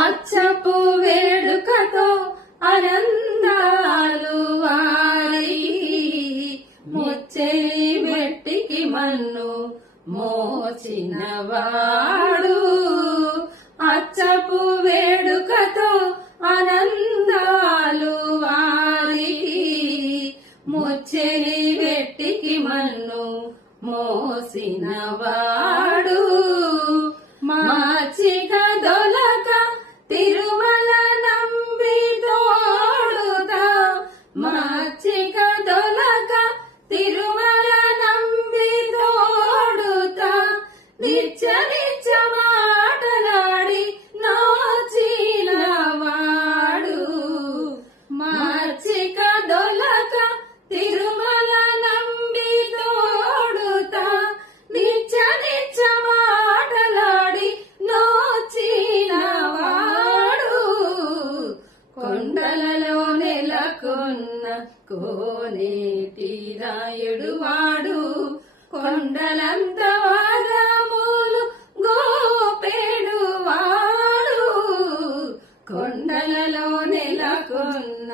అచ్చపు వేడుకతో ఆనందాలు వారి ముచ్చెలి వెట్టికి మన్ను మోచినవాడు. అచ్చపు వేడుకతో ఆనందాలు వారి ముచ్చెలి వెట్టికి మన్ను మోసినవాడు. మాచిక దొలక తిరుమల నంబి తోడుతా, మాచిక దొలక తిరుమల నంబి తోడుతా, నిత్య నిత్య మాటలాడి నాచినవాడు. మాచిక దొలక తిరుమల నంబి తోడుతా, నిత్య నిత్య మాటలాడి నోచినవాడు. కొండలలో నెలకొన్న కోనేటి రాయుడు వాడు, కొండలంత వారములు గోపెడు వాడు. కొండలలో నెలకొన్న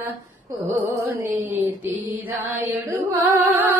కోనేటి రాయుడు వాడు.